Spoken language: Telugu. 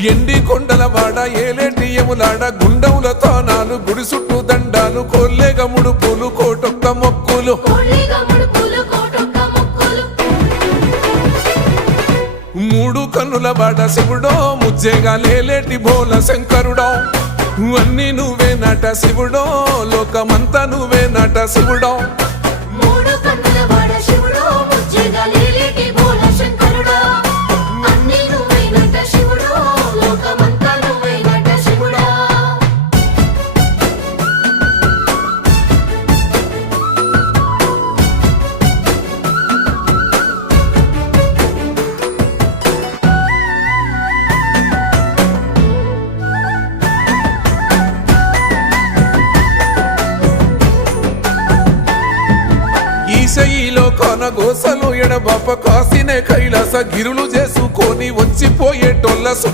ఎండి కొండల వాడ ఏలేటి యములాడ గుండముల తానాలు గుడి చుట్టూ దండాలు కొల్లేగ ముడుపులు కోటొక్క మొక్కులు మూడు కన్నుల వాడ శివుడో ముజ్జేగా లేలేటి బోల శంకరుడో అన్ని నువ్వే నట శివుడో లోకమంతా నువ్వే నట శివుడో ఈశయిలో కొన గోసలు ఎడబాప కాసినే కైలాస గిరులు చేసుకొని వచ్చిపోయేటోళ్ళ